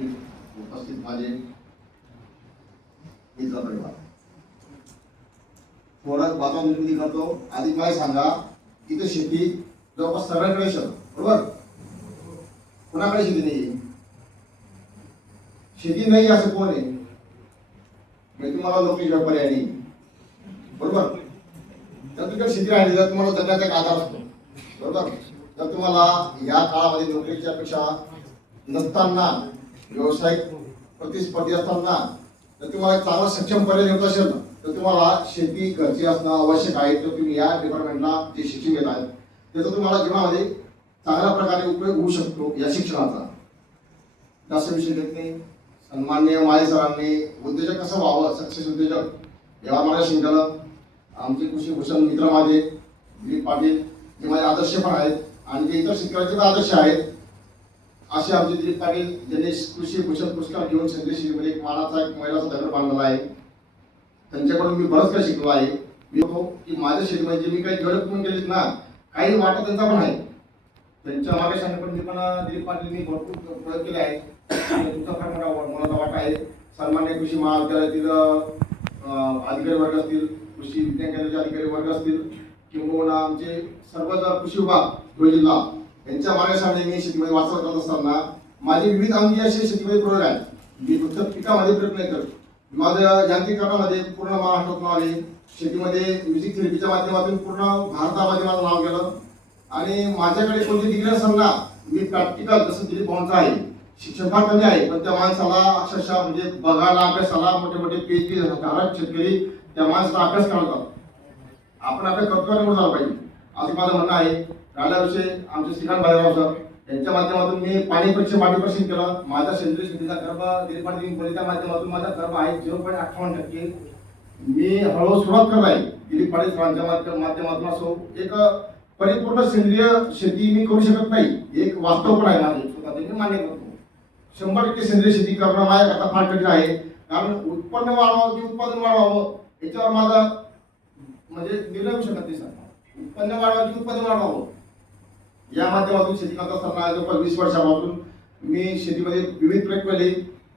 उपस्थित उपस्थित माझे मित्र परिवार. थोडं वातावरण निर्मिती करतो आधी काय सांगा इथं शेती जवळपास सगळ्याकडे शेत बरोबर? कोणाकडे शेती नाही शेती नाही असं कोण आहे? म्हणजे तुम्हाला नोकरीशिवाय पर्याय नाही. बरोबर? जर तुमच्या शेती राहिली तर तुम्हाला जगण्याचा एक आधार असतो. बरोबर? तर तुम्हाला या काळामध्ये नोकरीच्या अपेक्षा नसताना व्यावसायिक प्रतिस्पर्धी असताना जर तुम्हाला एक चांगला सक्षम पर्याय देत असेल तर तुम्हाला शेती घरची असणं आवश्यक आहे. तर तुम्ही या डिपार्टमेंटला जे शिक्षण घेत आहेत त्याचा तुम्हाला जीवनामध्ये चांगल्या प्रकारे उपयोग होऊ शकतो या शिक्षणाचा. जास्त विषय घेत नाही. सन्मान्य माळी सरांनी उद्योजक कसं व्हावं सक्सेस उद्योजक यावर मला केलं आमचे कृषी भूषण मित्र माझे दिलीप पाटील जे माझे आदर्श पण आहेत आणि जे इतर शेतकऱ्यांचे पण आदर्श आहेत असे आमचे दिलीप पाटील ज्यांनी कृषी भूषण पुरस्कार घेऊन सेंद्रिय शेतीमध्ये एक मानाचा एक महिलाचा दगड बांधलेला आहे. त्यांच्याकडून मी बरंच काही शिकलो आहे. मी बघतो की माझ्या शेतीमध्ये मी काही डेव्हलपमेंट केलेत ना काही वाटा त्यांचा पण आहे. त्यांच्या मार्गदर्शनाने पण मी पण दिलीप पाटीलनी भरपूर प्रयोग केले आहेत. तुमचा फार मोठा वा- वाटा आहे. सन्मान्य कृषी महाविद्यालयातील अधिकारी वर्ग असतील कृषी विज्ञान केंद्राचे अधिकारी वर्ग असतील किंबहुना आमचे सर्व कृषी विभाग धुळे जिल्हा. यांच्या मार्गदर्शनाने मी शेतीमध्ये वाचवत करत असताना माझे विविध अंगी असे शेतीमध्ये प्रयोग आहेत मी फक्त पिकामध्ये प्रयोग नाही करतो. माझ्या यांत्रिकरणामध्ये पूर्ण महाराष्ट्रात आले. शेतीमध्ये म्युझिक थेरपीच्या माध्यमातून पूर्ण भारतामध्ये माझं नाव गेलं. आणि माझ्याकडे कोणती डिग्री असताना मी प्रॅक्टिकल जसं दिलीप भाऊंचं आहे शिक्षण फार कमी आहे पण त्या माणसाला अक्षरशः म्हणजे बघायला अभ्यासाला मोठे मोठे पीएचडी धारक शेतकरी त्या माणसाला अभ्यास करतात आपण आपल्या कर्तव्य झाला झालं पाहिजे. असं माझं म्हणणं आहे. राहिला विषय आमचे श्रीकांत भालेराव सर यांच्या माध्यमातून मी पाणी परीक्षा पाणी परीक्षण केलं. माझा सेंद्रिय शेतीचा गर्भ दिलीप माध्यमातून माझा गर्भ आहे झिरो पॉईंट अठ्ठावन्न टक्के. मी हळूहळू सुरुवात करत आहे. दिलीप पाटील सरांच्या माध्यमातून असो एक परिपूर्ण सेंद्रिय शेती मी करू शकत नाही. एक वास्तव पण आहे माझे. स्वतः मी मान्य करतो. शंभर टक्के सेंद्रिय शेती करणं माझ्याकरता फार कठीण आहे. कारण उत्पन्न वाढवावं की उत्पादन वाढवावं याच्यावर माझा म्हणजे निर्णय होऊ शकत नाही सर. उत्पन्न वाढवावं की उत्पादन वाढवावं. या माध्यमातून शेती करत असताना जवळपास वीस वर्षापासून मी शेतीमध्ये विविध प्रयोग केले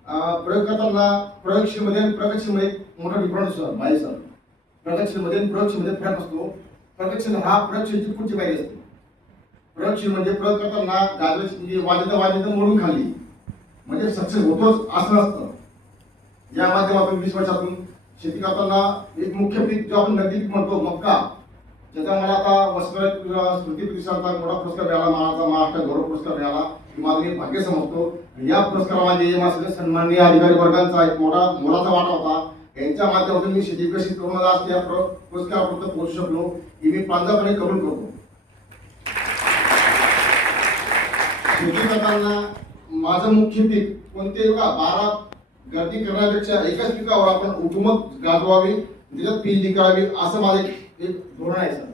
प्रयोग करताना प्रयोगशीलमध्ये आणि प्रगतशीलमध्ये मोठा डिफरन्स सर माहिती सर प्रगतशीलमध्ये आणि प्रयोगशीलमध्ये फरक असतो. प्रगतशील हा प्रयोगशीलची पुढची पाहिजे असते. प्रयोगशील म्हणजे प्रयोग करताना गाजर म्हणजे वाजत वाजत मोडून खाली म्हणजे सक्सेस होतोच असं असतं या माध्यमातून वीस वर्षातून शेती करताना एक मुख्य पीक जो आपण नगदी पीक म्हणतो मक्का. ज्याचा मला आता वस्त्र स्मृती प्रतिष्ठानचा मोठा पुरस्कार मिळाला महाराष्ट्र महाराष्ट्र गौरव पुरस्कार मिळाला ही माझं मी भाग्य समजतो. आणि या पुरस्कारामध्ये माझे सन्माननीय अधिकारी वर्गांचा एक मोठा मोलाचा वाटा होता. यांच्या माध्यमातून मी शेती विकसित करून आज त्या पुरस्कारापर्यंत पोहोचू शकलो हे मी प्रांजळपणे कबूल करतो. शेती करताना माझं मुख्य पीक कोणते? बघा बारा गर्दी करण्यापेक्षा एकाच पिकावर आपण उपमत गाजवावी त्याच्यात पीएचडी करावी असं माझं एक धोरण आहे सर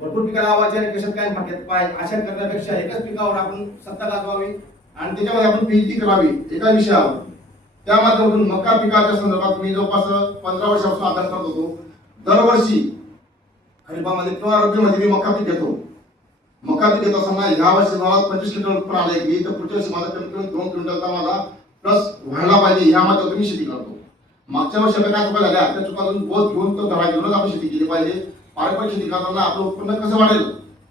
भरपूर पिकाला लावायचे आणि कशात काय फाटत पाय अशा करण्यापेक्षा एकाच पिकावर आपण सत्ता गाजवावी आणि त्याच्यामध्ये आपण पीएचडी करावी एका विषयावर. त्या माध्यमातून मका पिकाच्या संदर्भात मी जवळपास पंधरा वर्षापासून अभ्यास करत होतो. दरवर्षी खरीपामध्ये किंवा रब्बीमध्ये मी मका पीक घेतो. मका पीक घेत असताना ह्या वर्षी मला पंचवीस क्विंटल उत्पन्न आले की तर पुढच्या वर्षी माझा कमीत कमी दोन क्विंटलचा माझा प्लस व्हायला पाहिजे. ह्या माध्यमातून मी शेती करतो. मागच्या वर्षी काय चुका झाल्या? त्या चुकातून बोध घेऊन तो धडा घेऊनच आपण शेती केली पाहिजे. पारंपरिक शेती करताना आपलं उत्पन्न कसं वाढेल?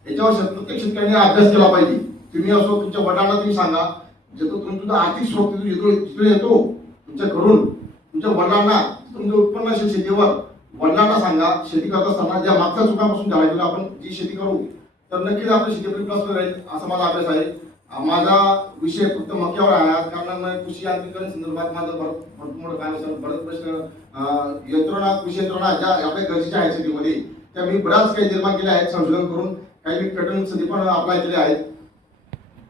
याच्यावर प्रत्येक शेतकऱ्यांनी अभ्यास केला पाहिजे. तुम्ही असो तुमच्या वडिलांना तुम्ही सांगा जेतो तुमचा आर्थिक स्रोत तिथून येतो येतो तुमच्या घरून. तुमच्या वडिलांना तुमचं उत्पन्न असेल शेतीवर वडिलांना सांगा शेती करत असताना ज्या मागच्या चुकांपासून घेऊन आपण जी शेती करू तर नक्कीच आपली शेतीमध्ये प्लस राहील असा माझा अभ्यास आहे. माझा विषय फक्त मक्यावर आहे. कारण कृषी यांत्रिकरण संदर्भात माझं भर भरपूर मोठं काय असेल बरेच प्रश्न यंत्रणा कृषी यंत्रणा ज्या आपल्या गरजेच्या आहेत शेतीमध्ये त्या मी बऱ्याच काही निर्माण केल्या आहेत संशोधन करून काही मी पेटंट संधी पण अप्लाय केले आहेत.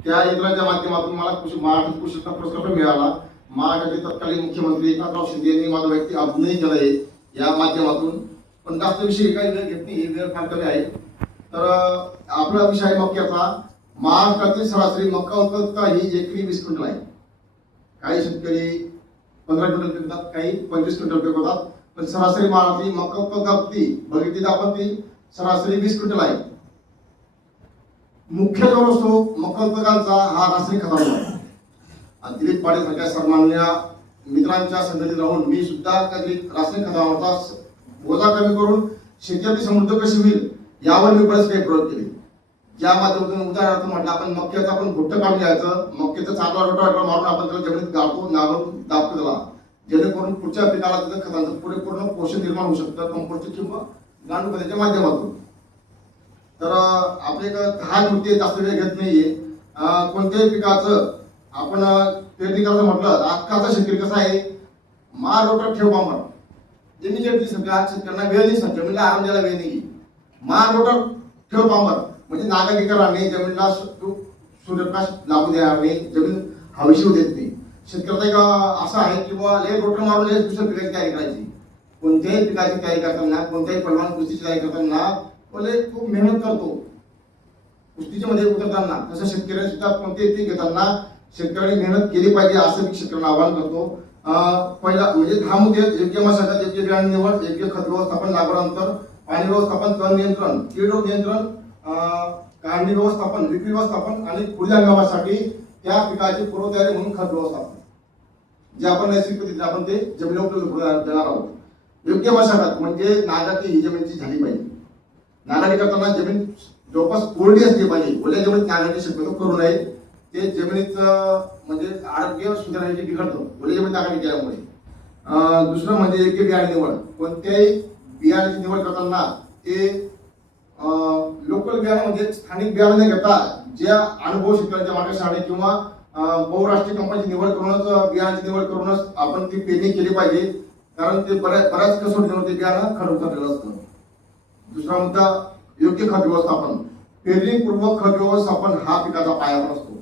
त्या यंत्राच्या माध्यमातून मला कृषी महाराष्ट्र कृषी पुरस्कार पण मिळाला. महाराष्ट्राचे तत्कालीन मुख्यमंत्री एकनाथराव शिंदे यांनी माझा व्यक्ती अभिनय केला आहे. या माध्यमातून पण जास्त विषय काही वेळ घेत नाही वेळ फार कमी आहे. तर आपला विषय आहे मक्याचा. महाराष्ट्रातील सरासरी मक्का उत्पादकता ही एकरी वीस क्विंटल आहे. काही शेतकरी पंधरा क्विंटल पिकतात काही पंचवीस क्विंटल पिकवतात. पण सरासरी महाराष्ट्राची मक्का उत्पादकता बघितली आपण ती सरासरी वीस क्विंटल आहे. मुख्य जो असतो मक्का उत्पादकांचा हा रासायनिक खतांचा आहे. आणि दिलीप पाटील सारख्या सर्वमान्य मित्रांच्या संगतीत राहून मी सुद्धा काही रासायनिक खतावरचा स- बोजा कमी करून शेतीची समृद्ध कशी होईल यावर मी बरेच काही प्रयोग केले. या माध्यमातून उदाहरणार्थ म्हटलं आपण मक्याचं आपण घुट्ट काढून घ्यायचं मक्याचं चांगला रोटा मारून आपण त्याला जमिनीत गाळतो नागरून दाबतो त्याला. जेणेकरून पुढच्या पिकाला तिथं खतांचं पुरेपूर्ण पोषण निर्माण होऊ शकतं कंपोस्ट किंवा गांडू खताच्या माध्यमातून. तर आपले एक दहा मिनिटे जास्त वेळ घेत नाहीये. कोणत्याही पिकाचं आपण पेरणी करायचं म्हटलं आजकालचा शेतकरी कसा आहे? मार रोटर ठेव बांबर इमिजिएटली सगळ्या शेतकऱ्यांना वेळ नाही सर जमिनीला म्हणजे आराम द्यायला वेळ नाही मार रोटर ठेव बांबर म्हणजे नागागी नाही जमिनीला सूर्यप्रकाश लागू देणार नाही जमीन हवेशी होऊ देत नाही. शेतकऱ्याचा एक असा असं आहे की बुवा लय रोटर मारून लय दुसऱ्या पिकाची तयारी करायची. कोणत्याही पिकाची तयारी करताना कोणत्याही पलवान कुस्तीची तयारी करताना पहिले खूप मेहनत करतो. कुस्तीच्या मध्ये उतरताना तसं शेतकऱ्यांनी सुद्धा कोणते पीक घेताना शेतकऱ्यांनी मेहनत केली पाहिजे असं मी शेतकऱ्यांना आवाहन करतो. पहिला म्हणजे दहा मुद्दे योग्य मशागत योग्य बियाणे निवड योग्य खत व्यवस्थापन लागवड अंतर पाणी व्यवस्थापन तण नियंत्रण कीड रोग नियंत्रण काढणी व्यवस्थापन विक्री व्यवस्थापन आणि पुढील हंगामासाठी त्या पिकाची पूर्वतयारी म्हणून खत व्यवस्थापन. जे आपण नैसर्गिक पद्धतीने आपण ते जमिनीवर उपलब्ध देणार आहोत. योग्य मशागत म्हणजे नागाटी ही जमिनीची झाली पाहिजे. नागाटी करताना जमीन जवळपास कोरडी असली पाहिजे. ओल्या जमिनीत नागाटी शक्यतो करू नये. ते जमिनीचं म्हणजे आरोग्य सुधारण्याचे बिघडतं. ओल्या जमिनीत नागाटी केल्यामुळे. दुसरं म्हणजे योग्य बियाणे निवड. कोणत्याही बियाण्याची निवड करताना ते लोकल बियाणं म्हणजे स्थानिक बियाणं न घेता ज्या अनुभव शेतकऱ्यांच्या मार्गदर्शनाने किंवा बहुराष्ट्रीय कंपनीची निवड करूनच बियाण्याची निवड करूनच आपण ती पेरणी केली पाहिजे. कारण ते बऱ्याच बऱ्याच कसोटीवर ते बियाणं खरं उतरलेलं असतं. दुसरा मुद्दा योग्य खत व्यवस्थापन. पेरणीपूर्व खत व्यवस्थापन हा पिकाचा पायावर असतो.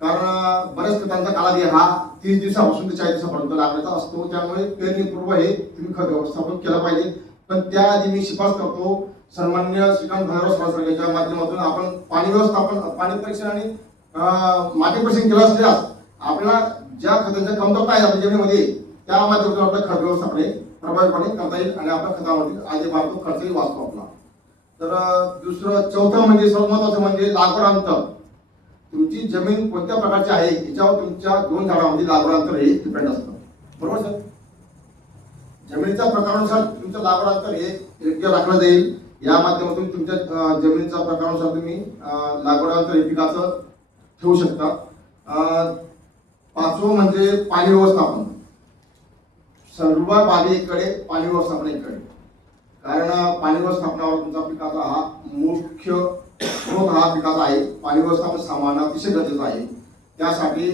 कारण अं, बऱ्याच खतांचा कालावधी हा तीस दिवसापासून ते चाळीस दिवसापर्यंत लागण्याचा असतो. त्यामुळे पेरणीपूर्व हे तुम्ही खत व्यवस्थापन केलं पाहिजे. पण त्याआधी मी शिफारस करतो सन्मान्य श्रीकांत भैरव सरकारच्या माध्यमातून आपण पाणी व्यवस्थापन पाणी परीक्षण आणि माती परीक्षण केलं असल्यास आपल्याला ज्या खतांच्या कमतरता आहे आपल्या जमिनीमध्ये त्या माध्यमातून आपलं खत व्यवस्थापन प्रभावीपणे करता येईल आणि आपल्या खतावरती आधी मारतो खर्चही वाचतो आपला. तर दुसरं चौथं म्हणजे सर्वात महत्वाचं म्हणजे लागवड अंतर. तुमची जमीन कोणत्या प्रकारची आहे याच्यावर तुमच्या दोन झाडामध्ये लागवड अंतर हे डिपेंड असतं. बरोबर सर? जमिनीच्या प्रकारानुसार तुमचं लागवड अंतर हे योग्य राखलं जाईल. या माध्यमातून तुमच्या जमिनीचा प्रकारानुसार तुम्ही अं, लागवड पिकाचं ठेवू शकता. पाचवं म्हणजे पाणी व्यवस्थापन. सर्व बागेकडे पाणी व्यवस्थापन इकडे. कारण पाणी व्यवस्थापनावर तुमचा पिकाचा हा मुख्य स्रोत हा पिकाचा आहे. पाणी व्यवस्थापन सामान अतिशय गरजेचं आहे. त्यासाठी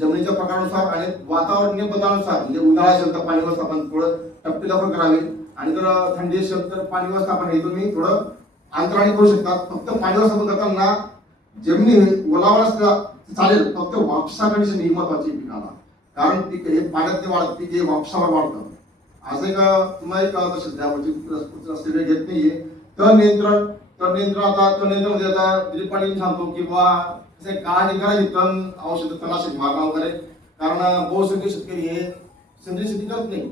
जमिनीच्या प्रकारानुसार आणि वातावरणीय बदलानुसार म्हणजे उन्हाळा असेल तर पाणी व्यवस्थापन थोडं टप्पीला पण करावे. आणि जर थंडी असेल तर पाणी व्यवस्थापन हे तुम्ही थोडं अंतराने करू शकता. फक्त पाणी व्यवस्थापन करताना जमिनी ओलावर चालेल. फक्त वापसा कंडिशन ही महत्वाची पिकाला. कारण पीक हे पाण्यात ते वाढत पीक हे वापसावर वाढतं. असं एक तुम्हाला एक सध्या म्हणजे असलेले घेत नाहीये. तर नियंत्रण तर नियंत्रण आता तर नियंत्रण म्हणजे आता दिलीप पाटील सांगतो की बा काळजी करायची तण औषध तणाशक मारणं वगैरे कारण बहुसंख्य शेतकरी हे सेंद्रिय शेती करत नाही.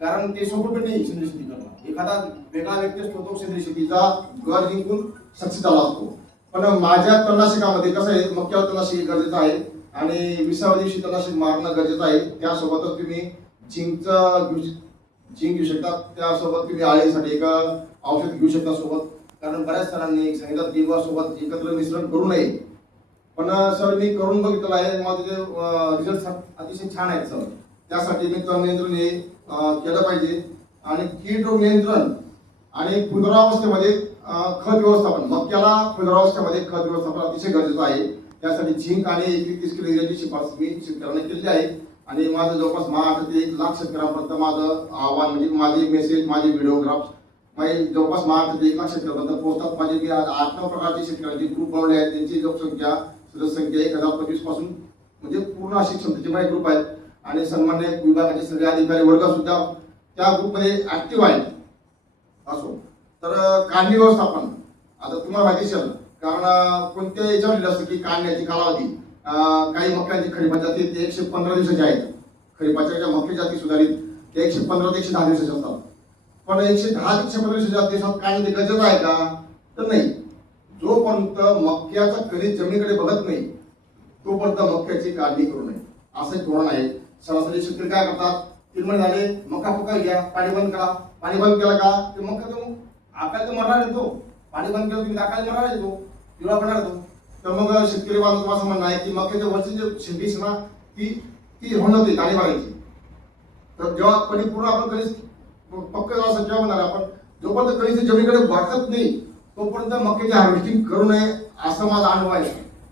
कारण ते सोपं नाही सेंद्रिय शेती करणं एखादा वेगळा व्यक्ती असतो तो सेंद्रिय शेतीचा घर जिंकून सक्सेस झाला असतो पण माझ्या तणनाशकामध्ये कसं आहे मक्यावर तणनाशक गरजेचं आहे आणि विसाव्या दिवशी तणनाशक मारणं गरजेचं आहे. त्यासोबतच तुम्ही झिंकचं घेऊ घेऊ शकता. त्यासोबत तुम्ही आळीसाठी एक औषध घेऊ शकता सोबत. कारण बऱ्याच जणांनी सांगितलं की सोबत एकत्र मिश्रण करू नये. पण सर मी करून बघितलं आहे. मला त्याचे रिझल्ट अतिशय छान आहेत सर. त्यासाठी मी तण नियंत्रण हे केलं पाहिजे. आणि कीड रोग नियंत्रण आणि फुलरावस्थेमध्ये खत व्यवस्थापन. मक्याला फुलरावस्थेमध्ये खत व्यवस्थापन अतिशय गरजेचं आहे. त्यासाठी झिंक आणि एक तीस किलो युरियाची शिफारस मी शेतकऱ्यांना केलेली आहे. आणि माझं जवळपास महाराष्ट्र आठ ते एक लाख शेतकऱ्यांपर्यंत माझं आव्हान म्हणजे माझे मेसेज माझे व्हिडिओग्राफ्स माझे जवळपास महा आठ ते एक लाख शेतकऱ्यांपर्यंत पोहोचतात. माझे मी आठ नऊ प्रकारचे शेतकऱ्यांचे ग्रुप बनवले आहेत त्यांची लोकसंख्या सदस्यसंख्या एक हजार पंचवीसपासून म्हणजे पूर्ण अशी क्षमतेचे माझे ग्रुप आहेत. आणि सन्मान्य विभागाचे सगळे अधिकारी वर्ग सुद्धा त्या ग्रुपमध्ये ऍक्टिव्ह आहेत. असो. तर काढणी व्यवस्थापन. आता तुम्हाला माहिती असेल कारण कोणत्या याच्यावर लिहिलं असतं की काढण्याची कालावधी? काही मक्याची खरीपाची जाती ते एकशे पंधरा दिवसाचे आहेत. खरीपाच्या ज्या मक्या जाती सुधारित ते एकशे पंधरा ते एकशे दहा दिवसाचे असतात. पण एकशे दहा ते एकशे पंधरा दिवसाच्या दिवसात काढणे गरजेचं आहे का? तर नाही. जोपर्यंत मक्याचा कधी जमिनीकडे बघत नाही तोपर्यंत मक्याची काढणी करू नये. असं एक धोरण आहे. सरासरी शेतकरी काय करतात? तीन महिने झाले मका फुका घ्या पाणी बंद करा. पाणी बंद केला का? ते मका तो आकाल मरणार येतो. पाणी बंद केलं तुम्ही आकाल मरणार येतो. पिवळा पडणार येतो तर मग शेतकरी बांधव तुम्हाला म्हणणं आहे की मक्याच्या वरची जे शेंडी ना ती ती होणार होती दाणे मारायची तर जेव्हा पूर्ण आपण कधीच पक्क असं जेव्हा म्हणणार आपण जोपर्यंत कधीच जमिनीकडे वाटत नाही तोपर्यंत मक्याची हार्वेस्टिंग करू नये असं माझा अनुभव आहे.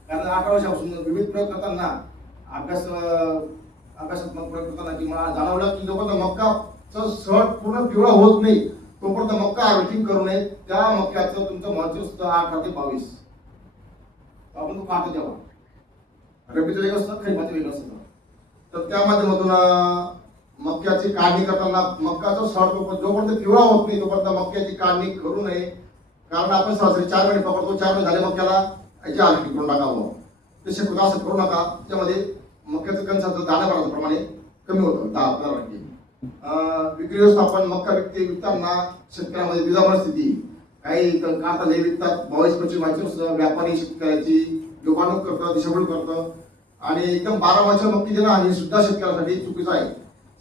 कारण अठरा वर्षापासून विविध प्रयोग करताना अभ्यास अं, अभ्यासात्मक प्रयोग करताना की मला जाणवलं की जोपर्यंत मक्काचं सड पूर्ण पिवळा होत नाही तोपर्यंत मक्का हार्वेस्टिंग करू नये. त्या मक्क्याचं तुमचं महत्त्व सुद्धा अठरा ते बावीस. आपण तो पाहतो तेव्हा. रबीचं वेगळं असतं खरीपाचं वेगळं असतं. तर त्या माध्यमातून मक्याची काढणी करताना मक्काचं सॉर्ट जोपर्यंत पिवळा होत नाही तोपर्यंत मक्याची काढणी करू नये. कारण आपण सरासरी चार महिने पकडतो चार महिने झाले मक्याला याची आरटी करून टाकावं ते शक्यतो असं करू नका. त्यामध्ये मक्याचं कणसाचं दाणा भराचं प्रमाणे कमी होतं दहा पंधरा टक्के. विक्री व्यवस्थापन मक्का विकते विकताना शेतकऱ्यामध्ये द्विधा स्थिती. काही कांदा काता जे विकतात बावीस पंचवीस माहिती व्यापारी शेतकऱ्याची दुकानं करतं दिशाभूल करतं आणि एकदम बारा वाजच्या मक्की देणं आणि सुद्धा शेतकऱ्यासाठी चुकीचं आहे.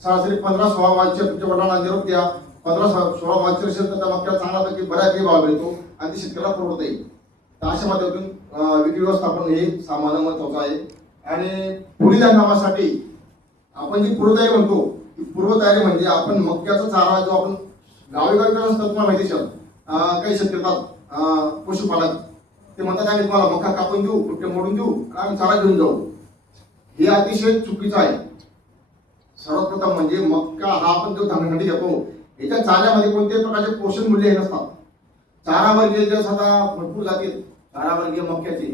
सरासरी पंधरा सोळा वाजच्या तुमच्या वडिलांना निरोप द्या. पंधरा सोळा सोळा वाजच्या असेल तर त्या मक्याला चांगल्यापैकी बऱ्यापैकी भाव मिळतो आणि ती शेतकऱ्याला पुरवता येईल तर अशा माध्यमातून विक्री व्यवस्थापन हे सामान्य महत्वाचं आहे. आणि पुढील हंगामासाठी आपण जी पूर्वतयारी म्हणतो ती पूर्वतयारी म्हणजे आपण मक्याचा चारा जो आपण गावी करत असतो तुम्हाला माहिती असेल काही शेतकरी पशुपालक ते म्हणतात आम्ही तुम्हाला मका कापून देऊ कुठे मोडून देऊ आणि चारा घेऊन जाऊ. हे अतिशय चुकीचं आहे. सर्वप्रथम म्हणजे मक्का हा आपण जो धान्यासाठी घेतो याच्या चाऱ्यामध्ये कोणत्याही प्रकारचे पोषण मूल्य हे नसतात. चारावर्गीय जे आता भरपूर जाती आहेत, चारावर्गीय मक्याचे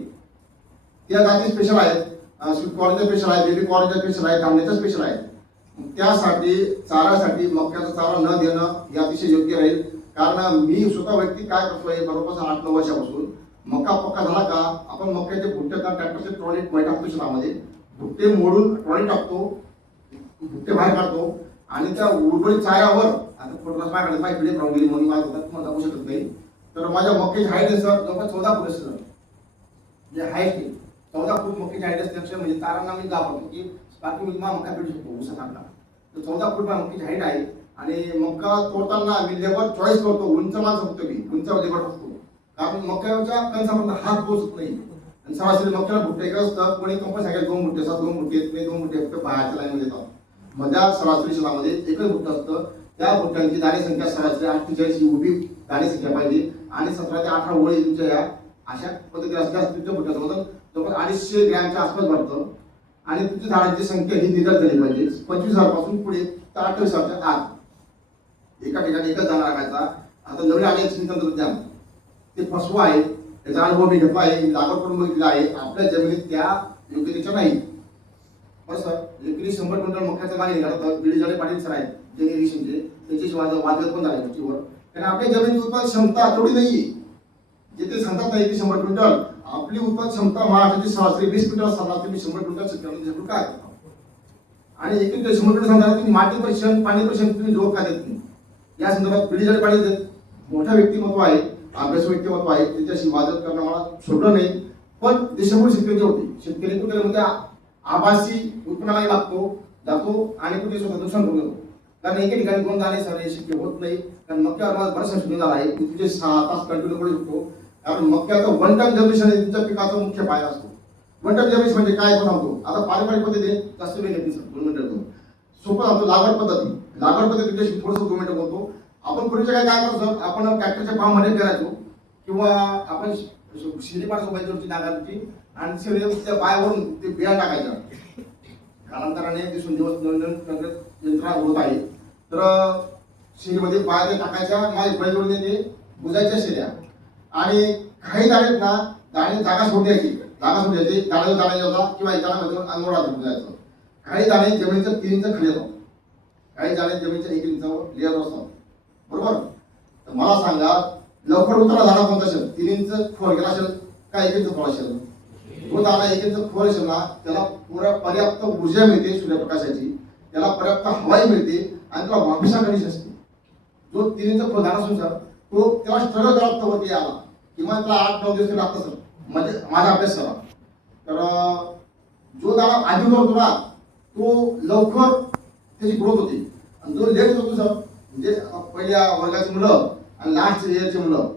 त्या जाती स्पेशल आहेत. कॉलेजचा कॉर्नच्या स्पेशल आहे बेबी कॉलेजचा स्पेशल आहे कांद्याच्या स्पेशल आहे. त्यासाठी चारासाठी मक्याचा चारा न देणं हे अतिशय योग्य राहील. कारण मी स्वतः व्यक्ती काय करतोय बरोबर आठ नऊ वर्षापासून मका पक्का झाला का आपण मक्याचे भुट्टे ट्रॅक्टरचे ट्रॉली मध्ये टाकतो शेतामध्ये. भुट्टे मोडून ट्रॉली टाकतो भुट्टे बाहेर काढतो आणि त्या उर्वरित चाऱ्यावर आता फोटोग्राफ बाहेर काढले पाहिजे राहून गेली म्हणून माझं होतात तुम्हाला दाखवू शकत नाही. तर माझ्या मक्याची हाईट आहे सर जवळपास चौदा फूट सर जे हाईट आहे. चौदा फूट मोठी हाईट असते म्हणजे तारांना मी दाबलो की बाकी म्हणजे मी तुम्हाला मका भेटू शकतो उसा टाकला तर चौदा फूट मोठी हाईट आहे आणि मक्का तोडताना मी लेबर चॉईस करतो उंच माणसं फक्त मी उंच लेबर टाकतो कारण मक्याच्या कणसापर्यंत हात पोहोचत नाही. आणि सरासरी मक्याला भुट्टे काय असतं कोणी कंपनी सांगेल दोन भुट्टे असतात दोन भुट्टे येत नाही दोन भुट्टे फक्त बाहेरच्या लाईनमध्ये येतात. मध्या सरासरी शेतामध्ये एकच भुट्ट असतं त्या भुट्ट्यांची दाणे संख्या सरासरी अठ्ठेचाळीस ही उभी दाणे संख्या पाहिजे. आणि सतरा ते अठरा ओळी तुमच्या या अशा पद्धतीने असल्यास तुमच्या भुट्ट्यासोबत जवळपास अडीचशे ग्रॅमच्या आसपास भरतं. आणि तुमची झाडांची संख्या ही निदान झाली पाहिजे. पंचवीस हजारपासून पुढे तर अठ्ठावीस हजारच्या आत. एका ठिकाणी एकच दाणा राखायचा आता नवीन आले तंत्रज्ञान ते फसवं आहे. त्याचा अनुभव मी घेतला आहे. लागवड करून बघितला आहे. आपल्या जमिनीत त्या योग्यतेच्या नाही. बरं सर. एकरी शंभर क्विंटल मक्याचं मागे निघाला तर बिडीजाडे पाटील सर आहेत. जे इरिगेशनचे. त्यांच्याशी वाद वादविवाद पण झाले गोष्टीवर कारण आपल्या जमिनीची उत्पादन क्षमता तेवढी नाही जे ते सांगतात नाही की शंभर क्विंटल. आपली उत्पादन क्षमता महाराष्ट्राची सरासरी वीस क्विंटल असताना तुम्ही शंभर क्विंटल शेतकऱ्यांना शेतकरी काय आणि एक शंभर क्विंटल सांगताना तुम्ही माती परीक्षण पाणी परीक्षण तुम्ही जोर का देत नाही या संदर्भात बिडीजाडे पाणी देत. मोठा व्यक्तिमत्व आहे अभ्यास व्यक्तिमत्व आहे त्याच्याशी वादत करणं मला सोडलं नाही. पण देशामुळे शेतकरी होते. शेतकरी कुठे आभासी उत्पन्नालाही लागतो जातो आणि कुठे स्वतः नुकसान करून घेतो कारण एके ठिकाणी दोन दाणे सर हे शक्य होत नाही. कारण मक्यावर माझा बराचसा संशोधन झाला आहे. की सहा तास कंटिन्यू करू शकतो. कारण मक्याचं वन टाइम जनरेशन हे तुमच्या पिकाचा मुख्य पाया असतो. वन टाइम जनरेशन म्हणजे काय सांगतो? आता पारंपरिक पद्धतीने जास्त वेळ घेतली सर दोन मिनिटं दोन सोपं सांगतो लागवड पद्धती. लागवड पद्धतीच्याशी म्हणजे थोडंसं दोन मिनिटं बोलतो. आपण पूर्वीच्या काय काय करतो सर? आपण ट्रॅक्टरच्या पामध्ये करायचो. किंवा आपण शिडी पाडायचो पाहिजे नागाची आणि शिडी त्या पायावरून ते बिया टाकायचं कालांतराने दिसून दिवस नवीन नवीन यंत्रणा होत आहे. तर शेरीमध्ये पाया ते टाकायच्या माझ्या बैलवरून ते बुजायच्या शेऱ्या आणि काही दाण्यात ना दाणे जागा सोडण्याची जागा सोडण्याची दाणे दाणे होता किंवा एक दाणा मध्ये अंगोळा जायचं काही दाणे जमिनीचं तीन इंच खाली येतात काही दाणे जमिनीच्या एक इंचावर लेअर असतात बरोबर? तर मला सांगा लवकर उतरा दाणा कोणता असेल? तीन इंच खोल गेला असेल का एक इंच खोल असेल? तो दाणा एक इंच खोल असेल ना त्याला पुरा पर्याप्त ऊर्जा मिळते सूर्यप्रकाशाची. त्याला पर्याप्त हवाई मिळते आणि त्याला वापिसा कमी असते जो तीन इंच खोल दाणा सुद्धा तो तेव्हा स्ट्रगल करावा वरती आला किंवा त्याला आठ नऊ दिवस लागत असत म्हणजे माझा अभ्यास करा तर जो दाणा आधी उतरतो ना तो लवकर त्याची ग्रोथ होते. आणि जो लेट होतो सर म्हणजे पहिल्या वर्गाची मुलं आणि लास्ट इयरची मुलं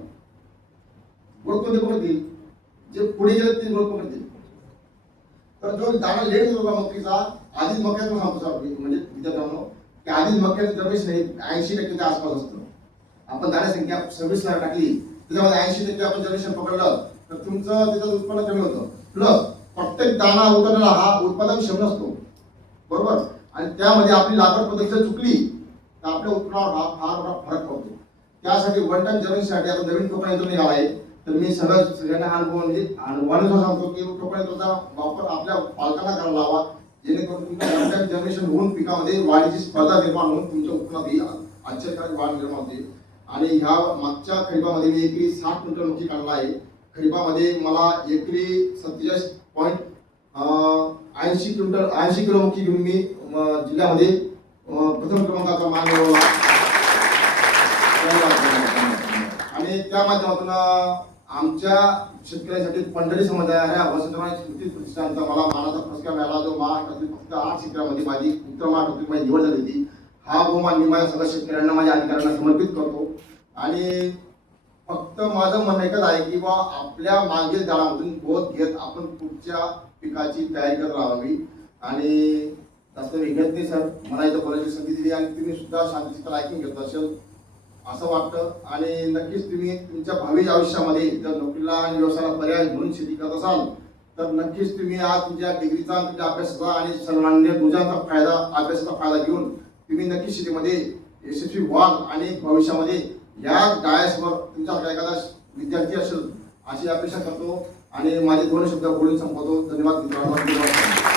ग्रोथ कोणते पकडतील? जे पुढे गेले ते ग्रोथ पकडतील. तर जो दाणा लेट होतो मक्कीचा आधीच मक्याचं सांगतो सर म्हणजे विद्यार्थ्यांना की आधीच मक्याचं जमीस नाही ऐंशी टक्केच्या आसपास असतं. आपण दाण्या संख्या सव्वीस लाख टाकली. त्याच्यामध्ये ऐंशी टक्के आपण जनरेशन पकडलं तर तुमचं त्याचं उत्पन्न कमी होतं. प्लस प्रत्येक दाणा उतरला हा उत्पादन क्षम असतो. बरोबर? आणि त्यामध्ये आपली लागवड पद्धती जर चुकली तर आपल्या उत्पन्नावर हा फार मोठा फरक पडतो. त्यासाठी वन टाइम जनरेशनसाठी आता नवीन टोकन यंत्र निघाला आहे तर मी सगळं सगळ्यांना हा अनुभव म्हणजे अनुभवानुसार सांगतो की टोकन यंत्राचा वापर आपल्या पालकांना करायला लावा. जेणेकरून तुमच्या वन टाइम जनरेशन होऊन पिकामध्ये वाढीची स्पर्धा निर्माण होऊन तुमच्या उत्पन्नात आश्चर्यकारक वाढ निर्माण होते. आणि ह्या मागच्या खरीपामध्ये मी एकरी साठ क्विंटल मक्की काढला आहे. खरीपामध्ये मला एकरी सत्तेचाळीस पॉईंट ऐंशी क्विंटल ऐंशी किलो मक्की घेऊन मी जिल्ह्यामध्ये प्रथम क्रमांकाचा मान मिळवला. आणि त्या माध्यमातून आमच्या शेतकऱ्यांसाठी पंढरी समुदायाला वसंतराव स्मृती प्रतिष्ठानचा मला मानाचा पुरस्कार मिळाला. जो महाराष्ट्रातील फक्त आठ क्षेत्रामध्ये माझी उत्तर महाराष्ट्रातील माझी निवड झाली होती हा बहुमान मी माझ्या सगळ्या शेतकऱ्यांना माझ्या अधिकाऱ्यांना समर्पित करतो. आणि फक्त माझं म्हणणं एकच आहे की बा आपल्या मागील दळामधून बोध घेत आपण पुढच्या पिकाची तयारी करत राहावी. आणि जास्त मी नाही सर मला इथं बोलायची संधी दिली आणि तुम्ही सुद्धा शांतीचं ऐकून घेत असेल असं वाटतं. आणि नक्कीच तुम्ही तुमच्या भावी आयुष्यामध्ये जर नोकरीला आणि व्यवसायाला पर्याय म्हणून शेती करत असाल तर नक्कीच तुम्ही आज तुमच्या डिग्रीचा तुमच्या अभ्यासाचा आणि सर्वांनी गुजांचा फायदा अभ्यासाचा फायदा घेऊन तुम्ही नक्की शेतीमध्ये यशस्वी व्हाल आणि भविष्यामध्ये या डायसवर तुमच्या एखादा विद्यार्थी असेल अशी अपेक्षा करतो. आणि माझे दोन शब्द बोलून संपवतो. धन्यवाद मित्रांनो. धन्यवाद